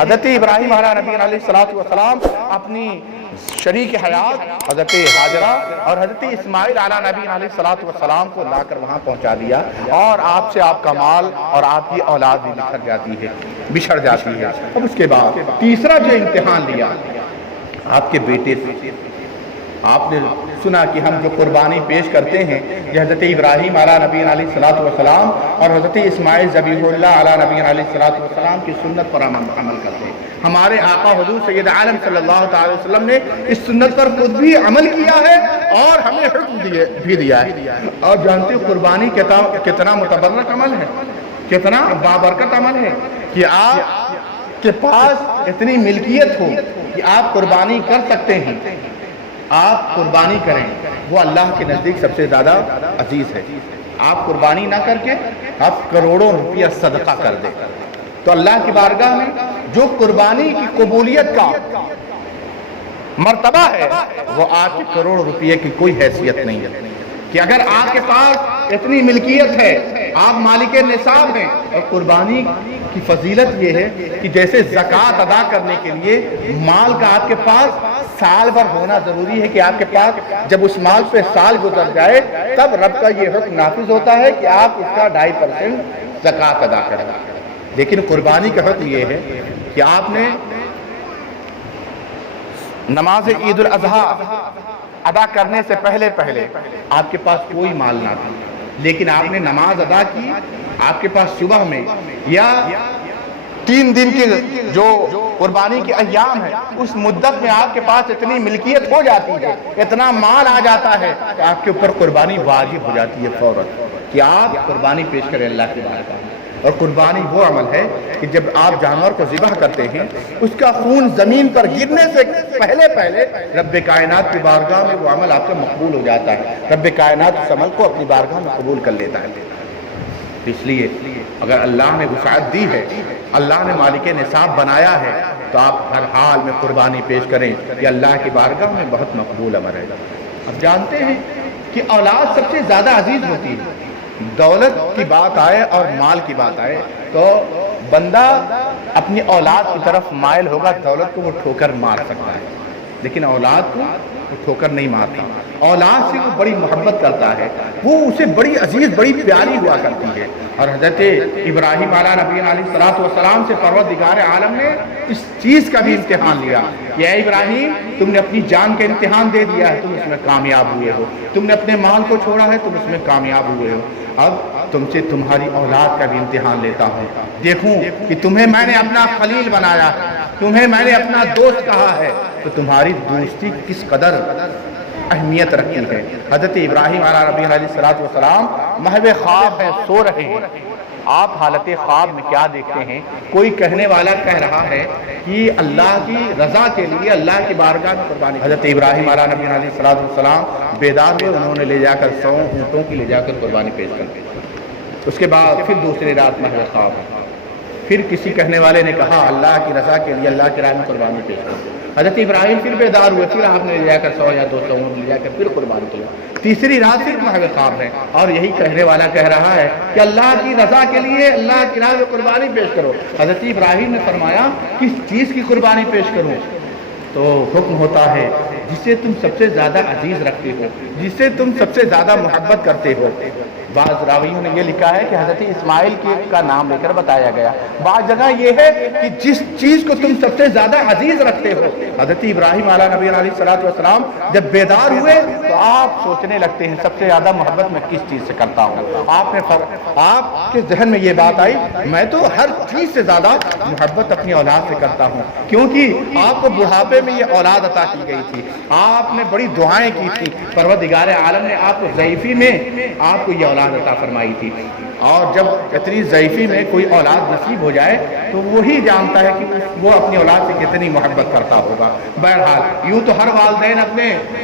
حضرت ابراہیم علیہ نبی علیہ الصلوۃ والسلام اپنی شریک حیات حضرت ہاجرہ اور حضرت اسماعیل علیہ نبی علیہ الصلوۃ والسلام کو لا کر وہاں پہنچا دیا، اور آپ سے آپ کا مال اور آپ کی اولاد بھی بچھڑ جاتی ہے۔ اب اس کے بعد تیسرا جو امتحان لیا آپ کے بیٹے سے، آپ نے سنا کہ ہم جو قربانی پیش کرتے ہیں یہ حضرت ابراہیم علیہ نبی علیہ الصلوۃ والسلام اور حضرت اسماعیل ذبیح اللہ علیہ نبی علیہ الصلوۃ والسلام کی سنت پر عمل کرتے ہیں۔ ہمارے آقا حضور سید عالم صلی اللہ تعالی وسلم نے اس سنت پر خود بھی عمل کیا ہے اور ہمیں حکم بھی دیا ہے۔ اور جانتے ہو قربانی کتنا متبرک عمل ہے، کتنا بابرکت عمل ہے کہ آپ کے پاس اتنی ملکیت ہو کہ آپ قربانی کر سکتے ہیں، آپ قربانی کریں، وہ اللہ کے نزدیک سب سے زیادہ عزیز ہے۔ آپ قربانی نہ کر کے آپ کروڑوں روپیہ صدقہ کر دیں تو اللہ کی بارگاہ میں جو قربانی کی قبولیت کا مرتبہ ہے وہ آپ کے کروڑ روپیے کی کوئی حیثیت نہیں ہے۔ کہ اگر آپ کے پاس اتنی ملکیت ہے، آپ مالک نصاب ہیں، اور قربانی کی فضیلت یہ ہے کہ جیسے زکوٰۃ ادا کرنے کے لیے مال کا آپ کے پاس سال بھر ہونا ضروری ہے کہ آپ کے پاس جب اس مال پہ سال گزر جائے تب رب کا یہ حکم نافذ ہوتا ہے کہ آپ اس کا 2.5% زکوٰۃ ادا کریں۔ لیکن قربانی کا حکم یہ ہے کہ آپ نے نماز عید الاضحیٰ ادا کرنے سے پہلے آپ کے پاس کوئی مال نہ تھا، لیکن آپ نے نماز ادا کی، آپ کے پاس صبح میں یا 3 دن کے جو قربانی کے ایام ہے اس مدت میں آپ کے پاس اتنی ملکیت ہو جاتی ہے، اتنا مال آ جاتا ہے کہ آپ کے اوپر قربانی واجب ہو جاتی ہے فوراً کہ آپ قربانی پیش کریں اللہ کے بارگاہ میں۔ اور قربانی وہ عمل ہے کہ جب آپ جانور کو ذبح کرتے ہیں اس کا خون زمین پر گرنے سے پہلے رب کائنات کی بارگاہ میں وہ عمل آپ کا مقبول ہو جاتا ہے، رب کائنات اس عمل کو اپنی بارگاہ میں قبول کر لیتا ہے۔ اس لیے اگر اللہ نے وسعت دی ہے، اللہ نے مالک نصاب بنایا ہے تو آپ ہر حال میں قربانی پیش کریں، یہ اللہ کی بارگاہ میں بہت مقبول عمل ہے۔ اب جانتے ہیں کہ اولاد سب سے زیادہ عزیز ہوتی ہے، دولت کی بات آئے اور مال کی بات آئے تو بندہ اپنی اولاد کی طرف مائل ہوگا، دولت کو وہ ٹھوکر مار سکتا ہے لیکن اولاد کو وہ ٹھوکر نہیں مارتا، اولاد سے وہ بڑی محبت کرتا ہے، وہ اسے بڑی عزیز بڑی پیاری ہوا کرتی ہے۔ اور حضرت ابراہیم علیہ نبی علیہ الصلوۃ والسلام سے پروردگار عالم نے اس چیز کا بھی امتحان لیا کہ اے ابراہیم تم نے اپنی جان کا امتحان دے دیا ہے، تم اس میں کامیاب ہوئے ہو، تم نے اپنے مال کو چھوڑا ہے، تم اس میں کامیاب ہوئے ہو، اب تم سے تمہاری اولاد کا بھی امتحان لیتا ہوں، دیکھوں کہ تمہیں میں نے اپنا خلیل بنایا ہے، تمہیں میں نے اپنا دوست کہا ہے تو تمہاری دوستی کس قدر اہمیت رکھتی ہے۔ حضرت ابراہیم علیہ نبی علیہ الصلوۃ والسلام محو خواب میں سو رہے ہیں، آپ حالت خواب میں کیا دیکھتے ہیں؟ کوئی کہنے والا کہہ رہا ہے کہ اللہ کی رضا کے لیے اللہ کی بارگاہ میں قربانی۔ حضرت ابراہیم علیہ نبی علیہ الصلوۃ والسلام بیدار ہوئے، انہوں نے لے جا کر 100 اونٹوں کی لے جا کر قربانی پیش کر دی۔ اس کے بعد پھر دوسری رات محو خواب، پھر کسی کہنے والے نے کہا اللہ کی رضا کے لیے اللہ کی راہ میں قربانی پیش کر دی۔ حضرت ابراہیم پھر بیدار ہوئے، پھر آپ نے لے جا کر 100 یا 200 اونٹ لے جا کر پھر قربانی کیا۔ تیسری رات پھر محو خواب ہے اور یہی کہنے والا کہہ رہا ہے کہ اللہ کی رضا کے لیے اللہ کی راہ میں قربانی پیش کرو۔ حضرت ابراہیم نے فرمایا کس چیز کی قربانی پیش کروں؟ تو حکم ہوتا ہے جسے تم سب سے زیادہ عزیز رکھتے ہو، جسے تم سب سے زیادہ محبت کرتے ہو۔ بعض راویوں نے یہ لکھا ہے کہ حضرت اسماعیل کا نام لے کر بتایا گیا، بعض جگہ یہ ہے کہ جس چیز کو تم سب سے زیادہ عزیز رکھتے ہو۔ حضرت ابراہیم علیہ نبی علیہ الصلوۃ والسلام جب بیدار ہوئے تو آپ سوچنے لگتے ہیں سب سے زیادہ محبت میں کس چیز سے کرتا ہوں۔ آپ کے ذہن میں یہ بات آئی میں تو ہر چیز سے زیادہ محبت اپنی اولاد سے کرتا ہوں، کیونکہ آپ کو بڑھاپے میں یہ اولاد عطا کی گئی تھی، آپ نے بڑی دعائیں کی تھی، پروردگار عالم نے آپ کو ضعیفی میں آپ کو یہ اولاد عطا فرمائی تھی، اور جب اتنی ضعیفی میں کوئی اولاد نصیب ہو جائے تو وہی جانتا ہے کہ وہ اپنی اولاد سے کتنی محبت کرتا ہوگا۔ بہرحال یوں تو ہر والدین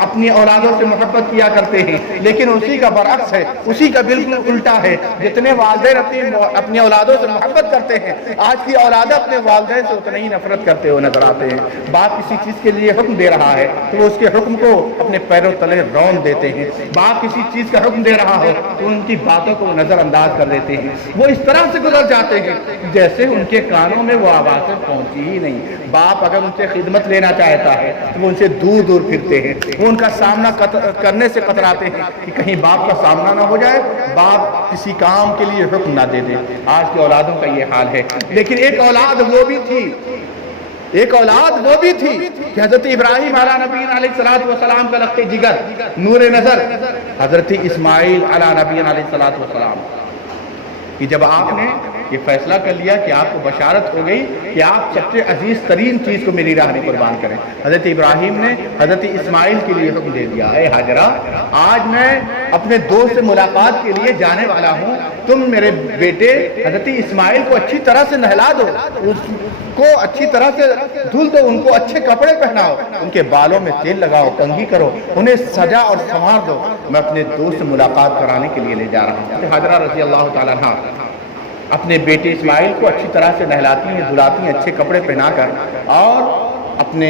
اپنی اولادوں سے محبت کیا کرتے ہیں، لیکن اسی کا برعکس ہے، اسی کا بالکل الٹا ہے۔ جتنے والدین اپنی اولادوں سے محبت کرتے ہیں، آج کی اولاد اپنے والدین سے اتنا ہی نفرت کرتے ہوئے نظر آتے ہیں۔ باپ کسی چیز کے لیے حکم دے رہا ہے تو وہ اس کے حکم کو اپنے پیروں تلے رون دیتے ہیں، باپ کسی چیز کا حکم دے رہا ہو تو ان کی باتوں کو نظر انداز کر دیتے ہیں، وہ اس طرح سے گزر جاتے ہیں جیسے ان کے کانوں میں وہ آوازیں پہنچی ہی نہیں۔ باپ اگر ان سے خدمت لینا چاہتا ہے تو وہ ان سے دور دور پھرتے ہیں، وہ ان کا سامنا کرنے سے کتراتے ہیں کہ کہیں باپ کا سامنا نہ ہو جائے، باپ کسی کام کے لیے حکم نہ دے دے۔ آج کی اولادوں کا یہ حال ہے، لیکن ایک اولاد وہ بھی تھی کہ حضرت ابراہیم علیہ نبی علیہ السلام کا لخت جگر، نور نظر حضرت اسماعیل علیہ نبی علیہ السلام، کہ جب آپ نے یہ فیصلہ کر لیا کہ آپ کو بشارت ہو گئی کہ آپ سب سے عزیز ترین چیز کو میری راہ میں قربان کریں، حضرت ابراہیم نے حضرت اسماعیل کے لیے حکم دے دیا، اے ہاجرہ آج میں اپنے دوست سے ملاقات کے لیے جانے والا ہوں، تم میرے بیٹے حضرت اسماعیل کو اچھی طرح سے نہلا دو، اس کو اچھی طرح سے دھل دو، ان کو اچھے کپڑے پہناؤ، ان کے بالوں میں تیل لگاؤ، کنگھی کرو، انہیں سجا اور سنوار دو، میں اپنے دوست سے ملاقات کرانے کے لیے لے جا رہا ہوں۔ ہاجرہ رضی اللہ تعالیٰ عنہ اپنے بیٹے اسماعیل کو اچھی طرح سے نہلاتی ہیں، دھلاتی ہیں، اچھے کپڑے پہنا کر، اور اپنے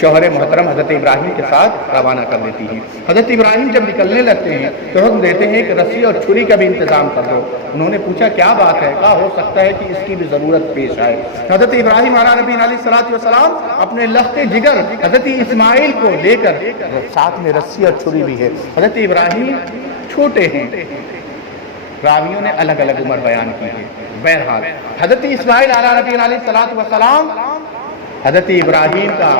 شوہر محترم حضرت ابراہیم کے ساتھ روانہ کر دیتی ہیں۔ حضرت ابراہیم جب نکلنے لگتے ہیں تو حکم دیتے ہیں کہ رسی اور چھری کا بھی انتظام کر دو۔ انہوں نے پوچھا کیا بات ہے، کہا ہو سکتا ہے کہ اس کی بھی ضرورت پیش آئے۔ حضرت ابراہیم علیہ نبی علیہ السلام اپنے لخت جگر حضرت اسماعیل کو لے کر، ساتھ میں رسی اور چھری بھی ہے۔ حضرت ابراہیم چھوٹے ہیں، راویوں نے الگ الگ عمر بیان کی ہے، بہرحال حضرت اسماعیل علیہ نبی علیہ السلام حضرت ابراہیم کا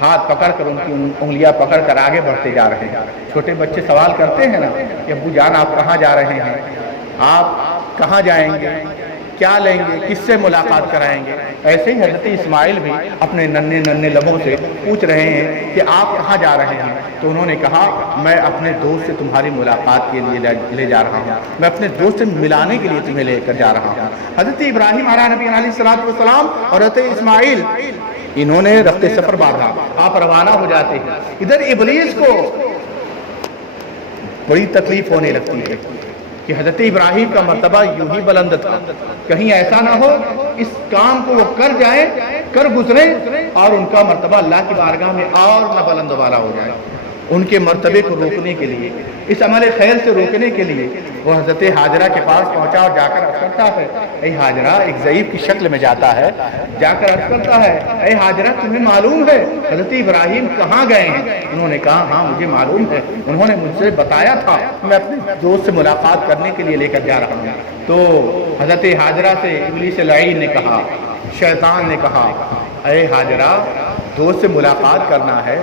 ہاتھ پکڑ کر، ان کی انگلیاں پکڑ کر آگے بڑھتے جا رہے ہیں۔ چھوٹے بچے سوال کرتے ہیں نا کہ ابو جان آپ کہاں جا رہے ہیں، آپ کہاں جائیں گے، کیا لیں گے، کس سے ملاقات کرائیں گے، ایسے ہی حضرت اسماعیل بھی اپنے ننھے لبوں سے پوچھ رہے ہیں کہ آپ کہاں جا رہے ہیں۔ تو انہوں نے کہا میں اپنے دوست سے تمہاری ملاقات کے لیے لے جا رہا ہوں، میں اپنے دوست سے ملانے کے لیے تمہیں لے کر جا رہا ہوں۔ حضرت ابراہیم علیہ نبی علیہ السلام اور حضرت اسماعیل انہوں نے رفت سفر باندھا، آپ روانہ ہو جاتے ہیں۔ ادھر ابلیس کو بڑی تکلیف ہونے لگتی ہے کہ حضرت ابراہیم کا مرتبہ یوں ہی بلند تھا، کہیں ایسا نہ ہو اس کام کو وہ کر گزرے اور ان کا مرتبہ اللہ کی بارگاہ میں اور نہ بلند والا ہو جائے۔ ان کے مرتبے کو روکنے کے لیے، اس عمل خیر سے روکنے کے لیے وہ حضرت ہاجرہ کے پاس پہنچا اور جا کر عرض کرتا ہے، اے ہاجرہ، ایک ضعیف کی شکل میں جاتا ہے، جا کر عرض کرتا ہے، اے ہاجرہ تمہیں معلوم ہے حضرت ابراہیم کہاں گئے ہیں؟ انہوں نے کہا ہاں مجھے معلوم ہے، انہوں نے مجھ سے بتایا تھا، میں اپنے دوست سے ملاقات کرنے کے لیے لے کر جا رہا ہوں۔ تو حضرت ہاجرہ سے ابلیس لعین نے کہا، شیطان نے کہا، اے ہاجرہ دوست سے ملاقات کرنا ہے،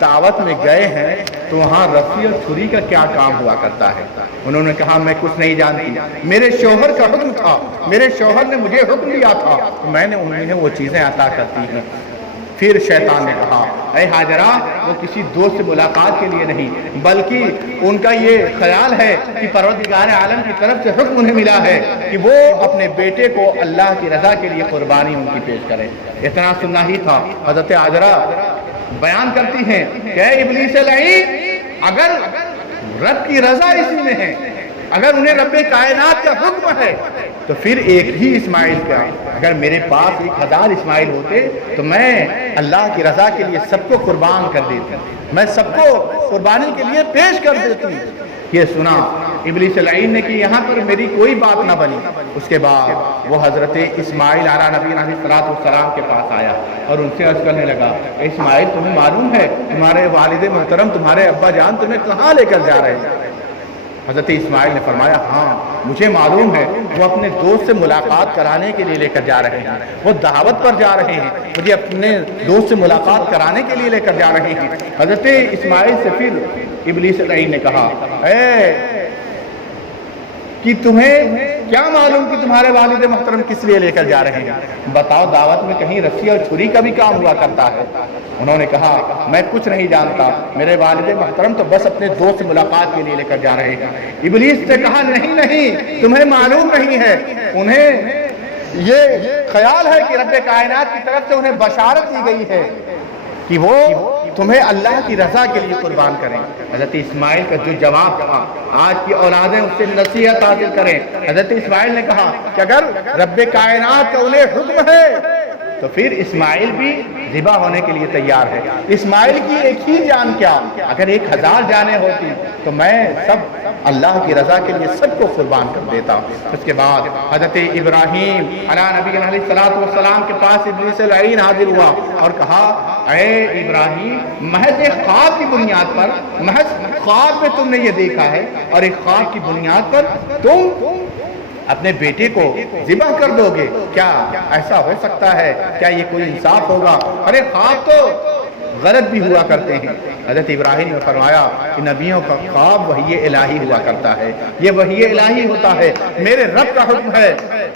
دعوت میں گئے ہیں تو وہاں رسی اور چھری کا کیا کام ہوا کرتا ہے؟ انہوں نے کہا میں کچھ نہیں جانتی، میرے شوہر کا حکم تھا، میرے شوہر نے مجھے حکم دیا تھا، میں نے انہیں وہ چیزیں عطا کرتی ہیں۔ پھر شیطان نے کہا، اے ہاجرہ وہ کسی دوست سے ملاقات کے لیے نہیں، بلکہ ان کا یہ خیال ہے کہ پروردگار عالم کی طرف سے حکم انہیں ملا ہے کہ وہ اپنے بیٹے کو اللہ کی رضا کے لیے قربانی ان کی پیش کریں۔ اتنا سننا ہی تھا۔ حضرت ہاجرہ بیان کرتی ہیں کہ اے ابلیس لعین، اگر رب کی رضا اسی میں ہے، اگر انہیں رب کائنات کا حکم ہے تو پھر ایک ہی اسماعیل کا، اگر میرے پاس 1000 اسماعیل ہوتے تو میں اللہ کی رضا کے لیے سب کو قربان کر دیتی، میں سب کو قربانی کے لیے پیش کر دیتی۔ یہ سنا ابلیس لعین نے کہ یہاں پر میری کوئی بات نہ بنی۔ اس کے بعد وہ حضرت اسماعیل علیہ نبی علیہ السلام کے پاس آیا اور ان سے عرض کرنے لگا، اسماعیل تمہیں معلوم ہے تمہارے والد محترم تمہارے ابا جان تمہیں کہاں لے کر جا رہے ہیں؟ حضرت اسماعیل نے فرمایا ہاں مجھے معلوم ہے، وہ اپنے دوست سے ملاقات کرانے کے لیے لے کر جا رہے ہیں، وہ دعوت پر جا رہے ہیں، مجھے اپنے دوست سے ملاقات کرانے کے لیے لے کر جا رہے ہیں۔ حضرت اسماعیل سے پھر ابلیس لعین نے کہا، کہ تمہیں کیا معلوم کہ تمہارے والد محترم کس لیے لے کر جا رہے ہیں؟ بتاؤ دعوت میں کہیں رسی اور چھری کا بھی کام ہوا کرتا ہے؟ انہوں نے کہا میں کچھ نہیں جانتا، میرے والد محترم تو بس اپنے دوست سے ملاقات کے لیے لے کر جا رہے ہیں۔ ابلیس نے کہا نہیں تمہیں معلوم نہیں ہے، انہیں یہ خیال ہے کہ رب کائنات کی طرف سے انہیں بشارت دی گئی ہے کہ وہ تمہیں اللہ کی رضا کے لیے قربان کریں۔ حضرت اسماعیل کا جو جواب تھا، آج کی اولادیں اس سے نصیحت حاصل کریں۔ حضرت اسماعیل نے کہا کہ اگر رب کائنات کا انہیں حکم ہے تو پھر اسماعیل بھی ذبح ہونے کے لیے تیار ہے۔ اسماعیل کی ایک ہی جان کیا، اگر 1000 جانیں ہوتی تو میں سب اللہ کی رضا کے لیے سب کو قربان کر دیتا۔ اس کے بعد حضرت ابراہیم علیہ نبی علیہ السلام کے پاس ابلیس لعین حاضر ہوا اور کہا اے ابراہیم، محض ایک خواب کی بنیاد پر، محض خواب میں تم نے یہ دیکھا ہے اور ایک خواب کی بنیاد پر تم اپنے بیٹے کو ذبح کر دو گے؟ کیا ایسا ہو سکتا ہے؟ کیا یہ کوئی انصاف ہوگا؟ ارے خواب تو غلط بھی ہوا کرتے ہیں۔ حضرت ابراہیم نے فرمایا کہ نبیوں کا خواب وحی الہی ہوا کرتا ہے، یہ وحی الہی ہوتا ہے، میرے رب کا حکم ہے،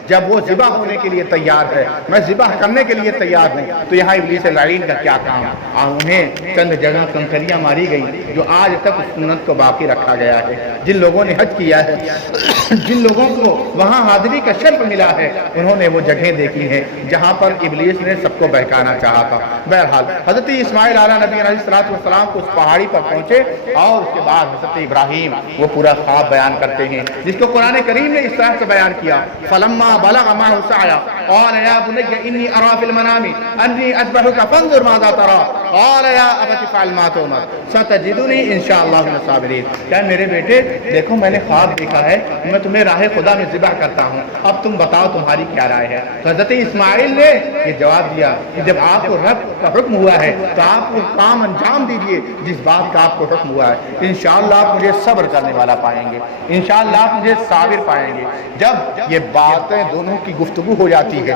جب وہ ذبح ہونے کے لیے تیار ہے میں ذبح کرنے کے لیے تیار ہوں۔ تو یہاں ابلیس لعین کا کیا کام؟ انہیں چند جگہ کنکریاں ماری گئی جو آج تک اس سنت کو باقی رکھا گیا ہے۔ جن لوگوں نے حج کیا ہے، جن لوگوں کو وہاں حاضری کا شرف ملا ہے، انہوں نے وہ جگہیں دیکھی ہیں جہاں پر ابلیس نے سب کو بہکانا چاہا تھا۔ بہرحال حضرت اسماعیل علیہ نبی علیہ السلام کو اس پہاڑی پر پہنچے اور اس کے بعد حضرت ابراہیم وہ پورا خواب بیان کرتے ہیں جس کو قرآن کریم نے اس طرح سے بیان کیا، فلما بلغ معه السعي قال يا بني اني ارى في المنام اني اذبحك فانظر ماذا ترى قال يا ابت افعل ما تؤمر ستجدني ان شاء الله من الصابرين۔ کیا میرے بیٹے دیکھو میں نے خواب دیکھا ہے، میں تمہیں راہ خدا میں ذبح کرتا ہوں، اب تم بتاؤ تمہاری کیا رائے ہے؟ تو حضرت اسماعیل نے یہ جواب دیا کہ جب آپ کو رب کا حکم ہوا ہے تو آپ کو کام انجام دیجئے جس بات کا آپ کو حکم ہوا ہے۔ انشاءاللہ آپ مجھے صبر کرنے والا پائیں گے، انشاءاللہ آپ مجھے صابر پائیں گے۔ جب یہ باتیں دونوں کی گفتگو ہو جاتی ہے،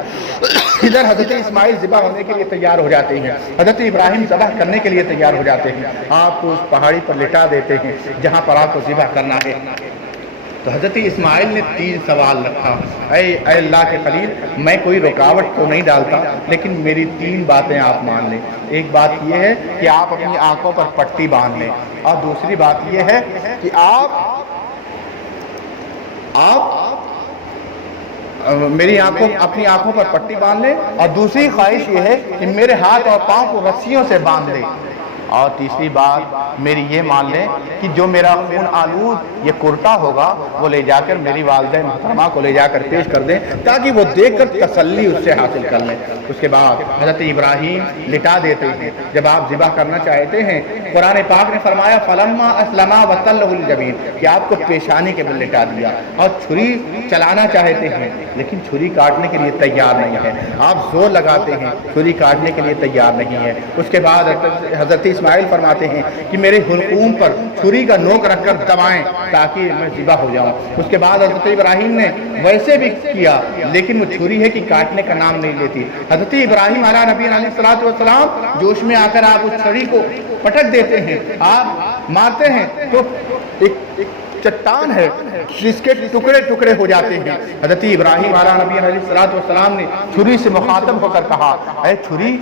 ادھر حضرت اسماعیل ذبح ہونے کے لیے تیار ہو جاتے ہیں، حضرت ابراہیم ذبح کرنے کے لیے تیار ہو جاتے ہیں، آپ کو اس پہاڑی پر لٹا دیتے ہیں جہاں پر آپ کو ذبح کرنا ہے۔ تو حضرت اسماعیل نے 3 سوال رکھا، اے اللہ کے خلیل، میں کوئی رکاوٹ تو نہیں ڈالتا لیکن میری 3 باتیں آپ مان لیں۔ ایک بات یہ ہے کہ آپ اپنی آنکھوں پر پٹی باندھ لیں، اور دوسری بات یہ ہے کہ آپ میری اپنی آنکھوں پر پٹی باندھ لیں، اور دوسری خواہش یہ ہے کہ میرے ہاتھ اور پاؤں کو رسیوں سے باندھ لیں، اور تیسری بات میری یہ مان لیں کہ جو میرا خون آلود یہ کرتا ہوگا وہ لے جا کر میری والدہ محترمہ کو لے جا کر پیش کر دیں تاکہ وہ دیکھ کر تسلی اس سے حاصل کر لیں۔ اس کے بعد حضرت ابراہیم لٹا دیتے ہیں۔ جب آپ ذبح کرنا چاہتے ہیں، قرآن پاک نے فرمایا فلما اسلما وتلہ للجبین، کہ آپ کو پیشانی کے بل لٹا دیا، اور چھری چلانا چاہتے ہیں لیکن چھری کاٹنے کے لیے تیار نہیں ہے، آپ زور لگاتے ہیں چھری کاٹنے کے لیے تیار نہیں ہے۔ اس کے بعد حضرت اسماعیل فرماتے ہیں کہ میرے حلقوم پر چھری کا نوک رکھ کر دبائیں تاکہ میں ذبح ہو جاؤں۔ اس کے بعد حضرت ابراہیم نے ویسے بھی کیا لیکن وہ چھری ہے کہ کاٹنے کا نام نہیں لیتی۔ حضرت ابراہیم علیہ نبی علیہ السلام جوش میں آ کر آپ اس چھری کو پٹک دیتے ہیں، آپ مارتے ہیں تو ایک چٹان ہے جس کے ٹکڑے ٹکڑے ہو جاتے ہیں۔ حضرت ابراہیم علیہ نبی علیہ السلام نے چھری سے مخاطب ہو کر کہا، اے چھری،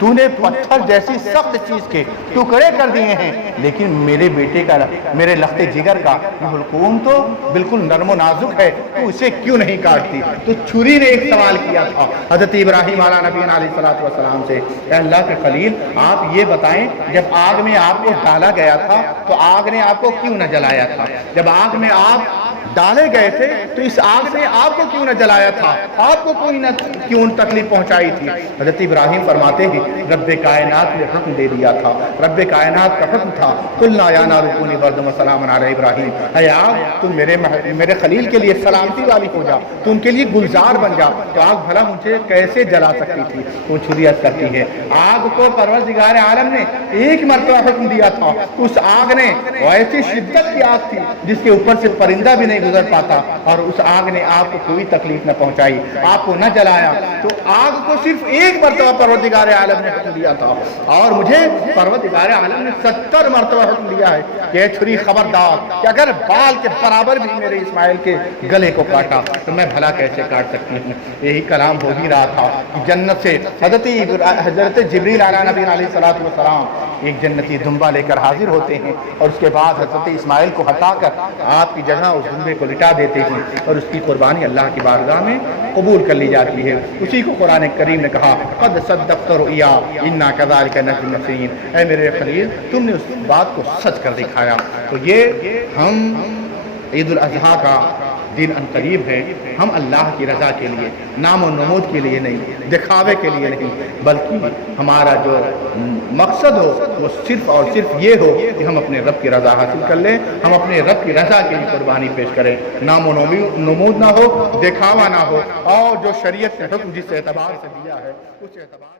تو نے پتھر جیسی سخت چیز کے ٹکڑے کر دیے ہیں لیکن میرے بیٹے کا، میرے لخت جگر کا یہ حلقوم تو بالکل نرم و نازک ہے، تو اسے کیوں نہیں کاٹتی؟ تو چھری نے ایک سوال کیا تھا حضرت ابراہیم علیہ نبی علیہ السلام سے، اے اللہ کے خلیل، آپ یہ بتائیں جب آگ میں آپ کو ڈالا گیا تھا تو آگ نے آپ کو کیوں نہ جلایا تھا؟ جب آگ میں آپ ڈالے گئے تھے تو اس آگ نے آپ کو کیوں نہ جلایا تھا؟ آپ کو کیوں تکلیف پہنچائی تھی؟ حضرت ابراہیم فرماتے ہیں رب کائنات نے حکم دے دیا تھا، رب کائنات کا حکم تھا، قلنا یا نار کونی بردا وسلاما علی ابراہیم، اے آگ تم میرے خلیل کے لیے سلامتی والی ہو جا، تو ان کے لیے گلزار بن جا۔ تو آگ بھلا مجھے کیسے جلا سکتی تھی؟ وہ چھری عرض کرتی ہے آگ کو پروردگار عالم نے ایک مرتبہ حکم دیا تھا، اس آگ نے ایسی شدت کی آگ تھی جس کے اوپر سے پرندہ بھی نہیں گزر پاتا، اور اس آگ نے آپ کو کوئی تکلیف نہ پہنچائی، آپ کو نہ جلایا۔ تو آگ کو صرف ایک مرتبہ پروردگار عالم نے حکم دیا تھا، اور مجھے پروردگار عالم نے 70 مرتبہ حکم دیا ہے کہ اے چھری خبردار کہ اگر بال کے برابر بھی میرے اسماعیل کے گلے کو کاٹا تو میں بھلا کیسے کاٹ سکتی ہوں۔ یہی کلام ہو ہی رہا تھا کہ جنت سے حضرت جبریل علیہ نبی علیہ السلام ایک جنتی دمبا لے کر حاضر ہوتے ہیں، اور اس کے بعد حضرت اسماعیل کو ہٹا کر آپ کی جگہ اس دمبے کو لٹا دیتے ہیں، اور اس کی قربانی اللہ کی بارگاہ میں قبول کر لی جاتی ہے۔ اسی کو قرآن کریم نے کہا قد صدقت رؤیا انا کذالک نجزی المحسنین، اے میرے خلیل تم نے اس بات کو سچ کر دکھایا۔ تو یہ ہم عید الاضحیٰ کا دن ان قریب ہے، ہم اللہ کی رضا کے لیے، نام و نمود کے لیے نہیں، دکھاوے کے لیے نہیں، بلکہ ہمارا جو مقصد ہو وہ صرف اور صرف یہ ہو کہ ہم اپنے رب کی رضا حاصل کر لیں، ہم اپنے رب کی رضا کے لیے قربانی پیش کریں، نام و نمود نہ ہو، دکھاوا نہ ہو، اور جو شریعت نے حکم جس اعتبار سے دیا ہے اس اعتبار